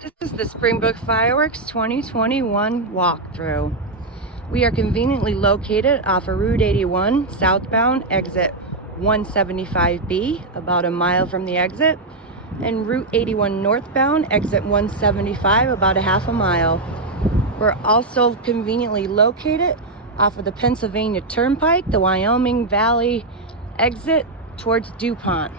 This is the Springbrook Fireworks 2021 walkthrough. We are conveniently located off of Route 81 southbound, exit 175B, about a mile from the exit, and Route 81 northbound, exit 175, about a half a mile. We're also conveniently located off of the Pennsylvania Turnpike, the Wyoming Valley exit towards DuPont.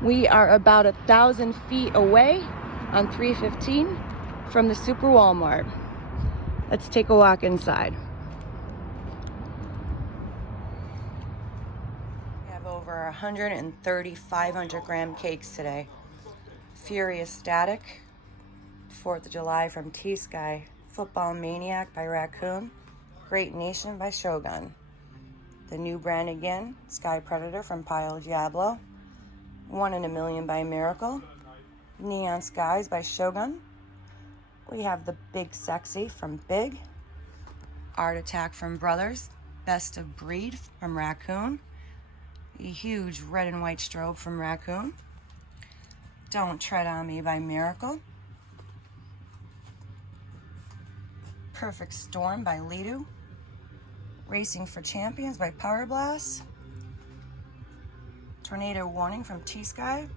We are about 1,000 feet away on 315 from the Super Walmart. Let's take a walk inside. We have over 130 500-gram cakes today. Furious Static, 4th of July from T-Sky, Football Maniac by Raccoon, Great Nation by Shogun. The new brand again, Sky Predator from Pile Diablo, 1 in a Million by Miracle, Neon Skies by Shogun. We have the Big Sexy from Big, Art Attack from Brothers, Best of Breed from Raccoon, a huge red and white strobe from Raccoon, Don't Tread on Me by Miracle, Perfect Storm by Lido, Racing for Champions by Power Blast, Tornado Warning from T-Sky,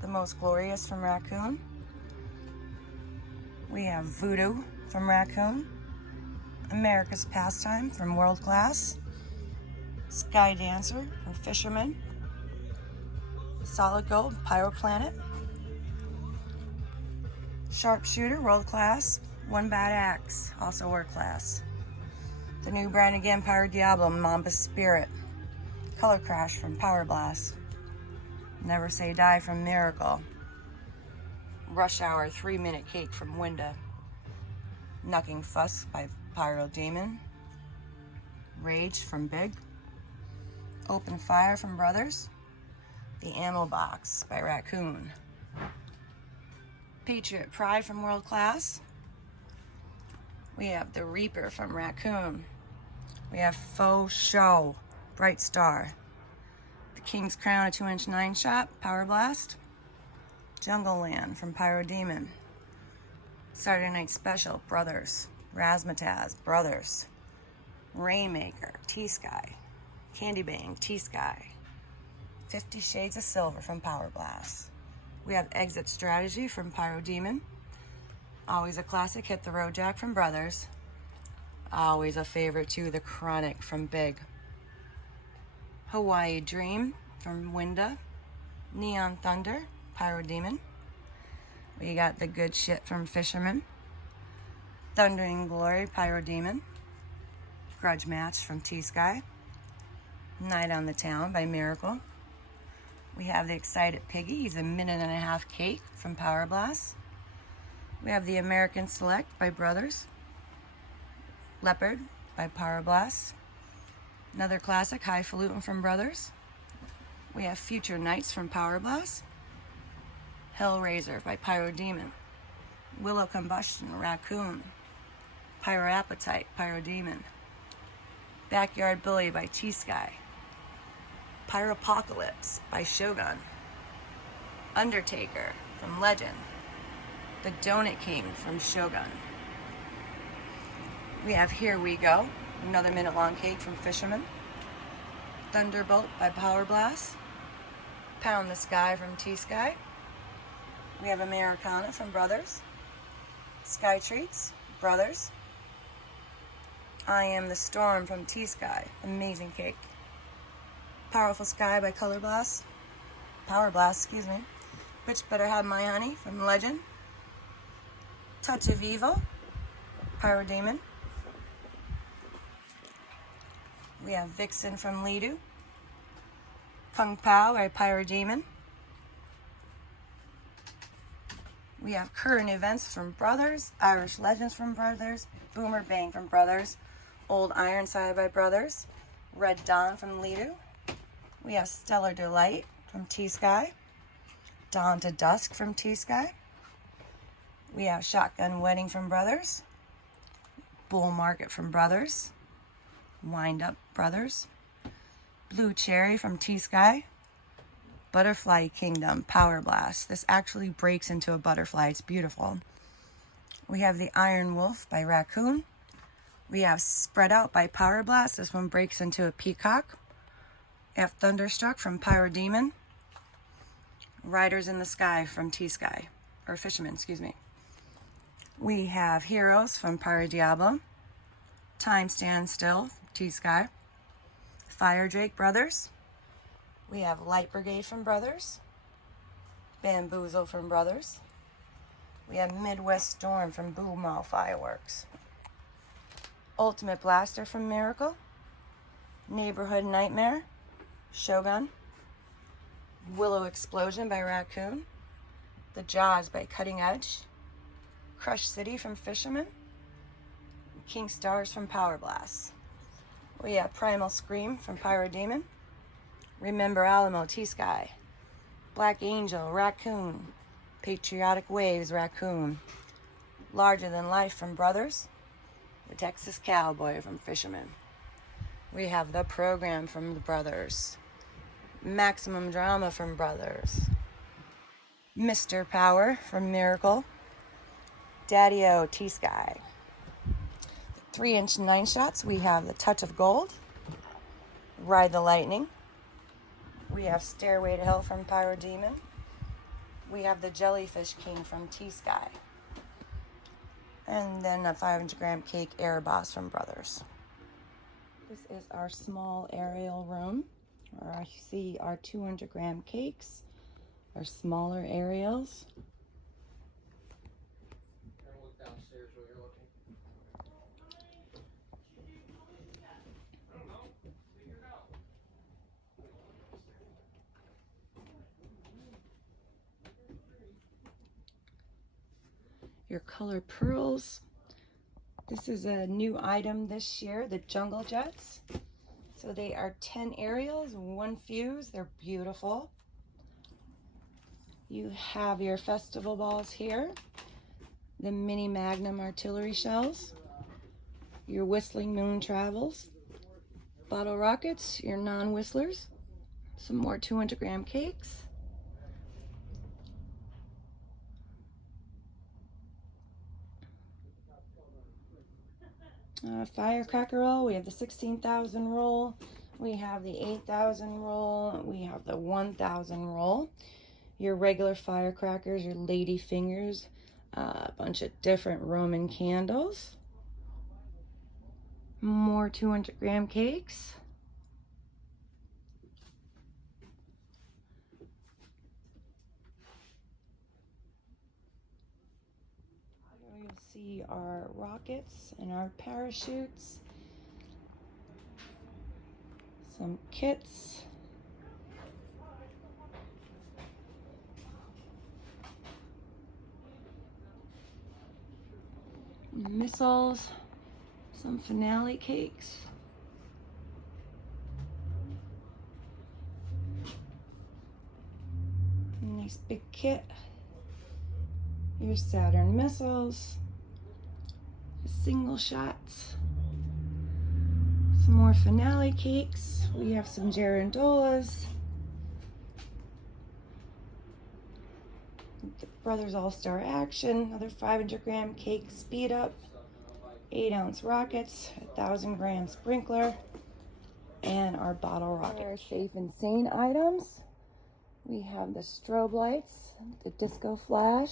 The Most Glorious from Raccoon. We have Voodoo from Raccoon, America's Pastime from World Class, Sky Dancer from Fisherman, Solid Gold Pyro Planet, Sharpshooter World Class, One Bad Axe, also World Class. The new brand again, Pyro Diablo, Mamba Spirit, Color Crash from Power Blast, Never Say Die from Miracle, Rush Hour 3-minute cake from Winda, Knucking Fuss by Pyro Demon, Rage from Big, Open Fire from Brothers, The Ammo Box by Raccoon, Patriot Pride from World Class. We have the Reaper from Raccoon. We have Faux Show, Bright Star, the King's Crown, a 2-inch 9-shot, Power Blast, Jungle Land from Pyro Demon, Saturday Night Special, Brothers, Razzmatazz, Brothers, Rainmaker, T-Sky, Candy Bang, T-Sky, 50 Shades of Silver from Power Blast. We have Exit Strategy from Pyro Demon, always a classic, Hit the Road Jack from Brothers, always a favorite too, the Chronic from Big, Hawaii Dream from Winda, Neon Thunder, Pyro Demon. We got the Good Shit from Fisherman, Thundering Glory, Pyro Demon, Grudge Match from T-Sky, Night on the Town by Miracle. We have the Excited Piggy, he's a 1.5-minute cake from Power Blast. We have the American Select by Brothers, Leopard by Power Blast, another classic, Highfalutin from Brothers. We have Future Nights from Power Blast, Hellraiser by Pyro Demon, Willow Combustion, Raccoon, Pyro Appetite, Pyro Demon, Backyard Bully by T-Sky, Pyropocalypse by Shogun, Undertaker from Legend, the Donut King from Shogun. We have Here We Go, another minute-long cake from Fisherman, Thunderbolt by Power Blast, Pound the Sky from T-Sky. We have Americana from Brothers, Sky Treats, Brothers, I Am the Storm from T-Sky, amazing cake, Powerful Sky by Power Blast, Bitch Better Have My Honey from Legend, Touch of Evil, Pyro Demon. We have Vixen from Lido, Kung Pao by Pyro Demon. We have Current Events from Brothers, Irish Legends from Brothers, Boomer Bang from Brothers, Old Ironside by Brothers, Red Dawn from Lido. We have Stellar Delight from T-Sky, Dawn to Dusk from T-Sky. We have Shotgun Wedding from Brothers, Bull Market from Brothers, Wind Up Brothers, Blue Cherry from T-Sky, Butterfly Kingdom, Power Blast. This actually breaks into a butterfly. It's beautiful. We have the Iron Wolf by Raccoon. We have Spread Out by Power Blast. This one breaks into a peacock. We have Thunderstruck from Pyro Demon. Riders in the Sky from T-Sky, or Fisherman, excuse me. We have Heroes from Pyro Diablo. Time Stands Still, T-Sky. Fire Drake Brothers. We have Light Brigade from Brothers. Bamboozle from Brothers. We have Midwest Storm from Boom All Fireworks. Ultimate Blaster from Miracle. Neighborhood Nightmare, Shogun. Willow Explosion by Raccoon. The Jaws by Cutting Edge. Crush City from Fisherman. King Stars from Power Blast. We have Primal Scream from Pyro Demon. Remember Alamo, T-Sky. Black Angel, Raccoon. Patriotic Waves, Raccoon. Larger Than Life from Brothers. The Texas Cowboy from Fisherman. We have The Program from the Brothers. Maximum Drama from Brothers. Mr. Power from Miracle. Daddy-O, T-Sky. 3-inch 9-shots, we have The Touch of Gold. Ride the Lightning. We have Stairway to Hell from Pyro Demon. We have the Jellyfish King from T-Sky. And then a 500-gram cake Air Boss from Brothers. This is our small aerial room, where I see our 200-gram cakes, our smaller aerials. Look downstairs where you're looking. Your color pearls. This is a new item this year, the Jungle Jets. So they are 10 aerials, 1 fuse. They're beautiful. You have your festival balls here. The mini Magnum artillery shells. Your Whistling Moon Travels. Bottle rockets, your non-whistlers. Some more 200-gram cakes. Firecracker roll, we have the 16,000 roll, we have the 8,000 roll, we have the 1,000 roll. Your regular firecrackers, your lady fingers, a bunch of different Roman candles. More 200-gram cakes. You'll see our rockets and our parachutes, some kits, missiles, some finale cakes, a nice big kit. Your Saturn missiles, single shots, some more finale cakes. We have some Girandolas, the Brothers All-Star Action, another 500-gram cake speed up, 8-ounce rockets, 1,000-gram sprinkler, and our bottle rocket. Our safe and sane items. We have the strobe lights, the disco flash,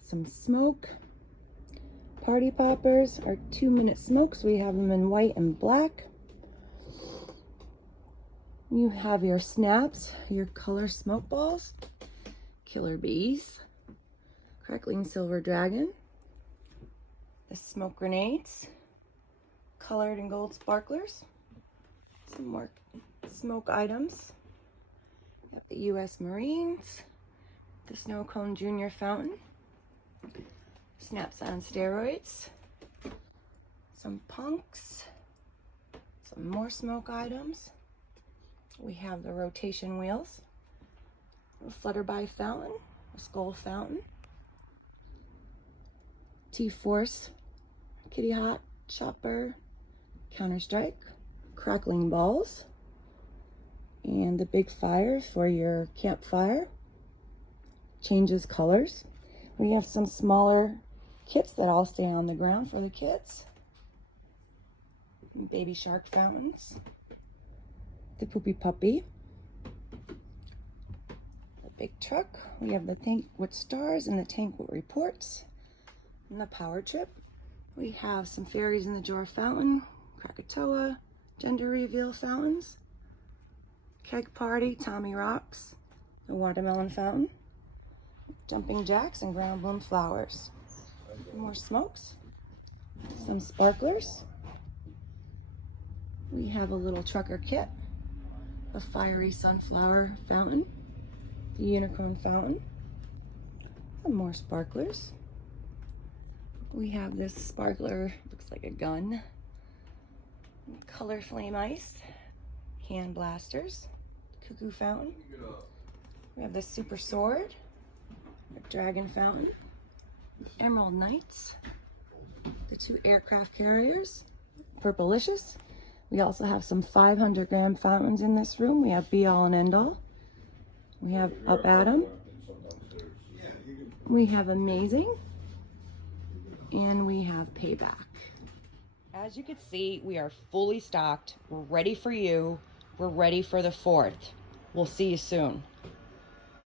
some smoke, party poppers, our 2-minute smokes. We have them in white and black. You have your snaps, your color smoke balls, killer bees, crackling silver dragon, the smoke grenades, colored and gold sparklers, some more smoke items. You have the U.S. Marines, the Snow Cone Junior Fountain, snaps on steroids, some punks, some more smoke items. We have the rotation wheels, a Flutterby fountain, a skull fountain, T-Force, Kitty Hawk, Chopper, Counter-Strike, crackling balls, and the big fire for your campfire. Changes colors. We have some smaller kits that all stay on the ground for the kids. Baby shark fountains. The Poopy Puppy. The big truck. We have the tank with stars and the tank with reports. And the power trip. We have some fairies in the jar fountain, Krakatoa, gender reveal fountains, keg party, Tommy Rocks, the watermelon fountain, jumping jacks and ground bloom flowers. More smokes, some sparklers. We have a little trucker kit, a fiery sunflower fountain, the unicorn fountain, some more sparklers. We have this sparkler, looks like a gun, color flame ice, hand blasters, cuckoo fountain. We have the super sword, a dragon fountain, emerald knights, the 2 aircraft carriers, purplicious. We also have some 500-gram fountains in this room. We have Be All and End All. We have Up Atom. We have Amazing. And we have Payback. As you can see, we are fully stocked. We're ready for you. We're ready for the 4th. We'll see you soon.